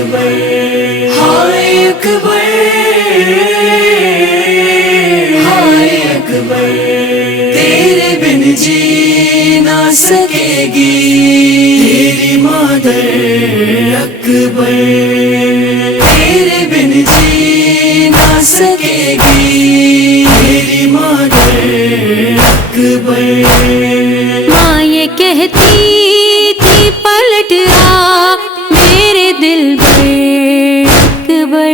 اکبر ہائے اکبر ہائے اکبر تیرے بن جی نہ سکے گی تیری مادر اکبر تیرے بن جی نہ سکے گی تیری مادر اکبر ماں یہ کہتی تھی پلٹ آ میرے دل پر اکبر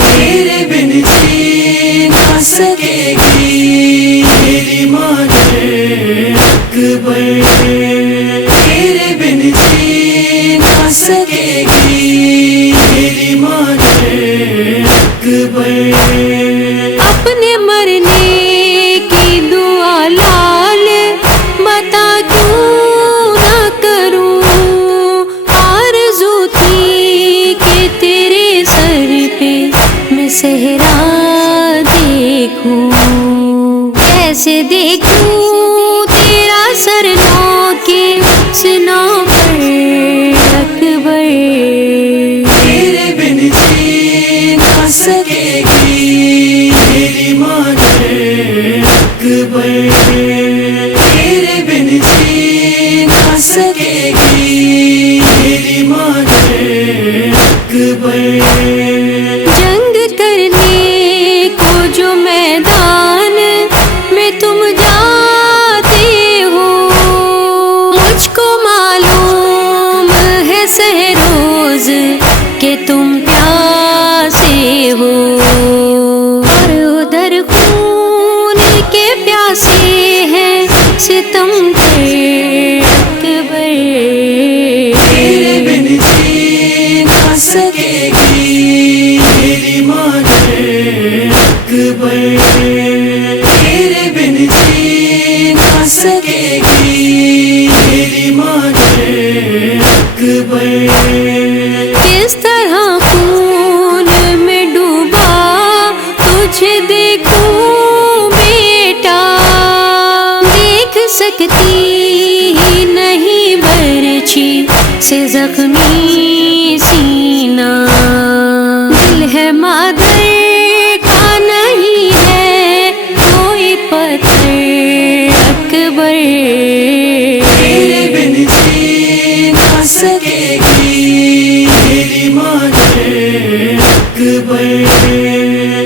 تیرے بن جی نہ سکے گی تیری مادر اکبر تیرے بن جی نہ سکے گی تیری مادر اکبر اپنے مرنے کی دعا لال بتا کیوں نہ کروں آرزو تھی کہ تیرے سر پہ میں صحرا دیکھوں کیسے دیکھوں تیرا سر نو کے سنا پر اکبر تیرے بن جی نہ سکے گی تیری مادر اکبر تیرے بن جی نہ سکے گی تیری مادر اکبر جنگ کرنے کو جو میدان میں تم جاتے ہو مجھ کو معلوم ہے سہروز کہ تم پیاسے ہو اور ادھر خون کے پیاسے ہیں ستم کے اکبر تیرے بن جی نہ سکے گی تیری مادر اکبر تیرے بن جی نہ سکے گی تیری مادر اکبر کس طرح خون میں ڈوبا تجھے دیکھوں بیٹا دیکھ سکتی ہی نہیں برچھی سے زخمی سینہ دل ہے مادر کا نہیں ہے کوئی پتھر اکبر تیرے بن جی نہ سکے گی تیری مادر اکبر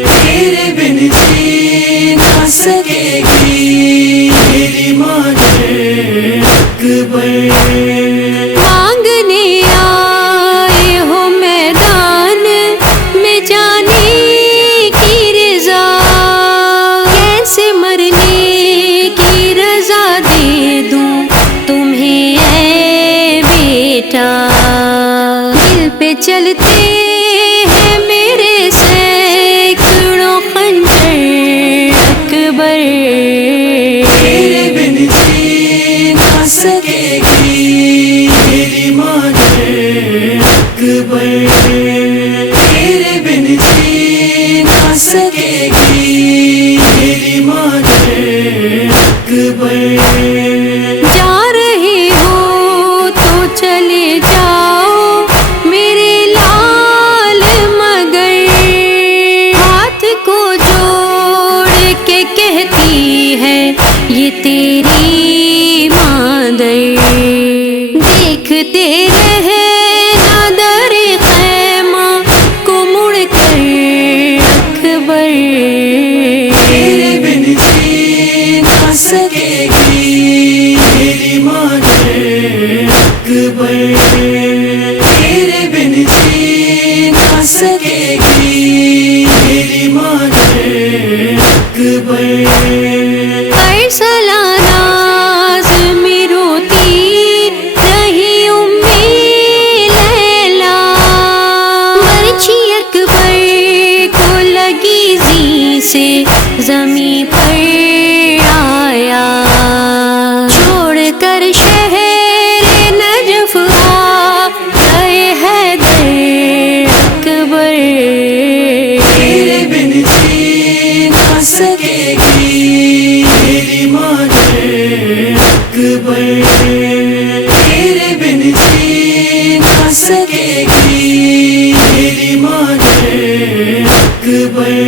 تیرے بن جی نہ سکے گی تیری مادر اکبر مانگنے آئے ہو میدان میں جانے کی رضا کیسے مرنے کی رضا دے دوں تمہیں اے بیٹا دل پہ چلتے ہیں میرے سینکڑوں خنجر اکبر تیرے بن جی نہ سکے گی تیری مادر اکبر تیرے بن جی نہ سکے گی تیری مادر اکبر جا رہے ہو تو چلے جاؤ میرے لال مگر ہاتھ کو جوڑ کے کہتی ہے یہ تیری مادر دیکھتے رہنا در خیمہ کو مڑ کر اکبر تیرے بن جی نہ سکے گی تیری مادر اکبر تیرے بن جی نہ سکے گی تیری مادر اکبر ارسلہ ناز میں روتی رہی امی لیلا مرچی اکبر کو لگی زی سے زمیں پر آیا چھوڑ کر شہر نجف آ گئے حیدر اکبر تیرے بن جی نہ سکے گی تیری مادر اکبر تیرے بن جی نہ سکے گی اکبر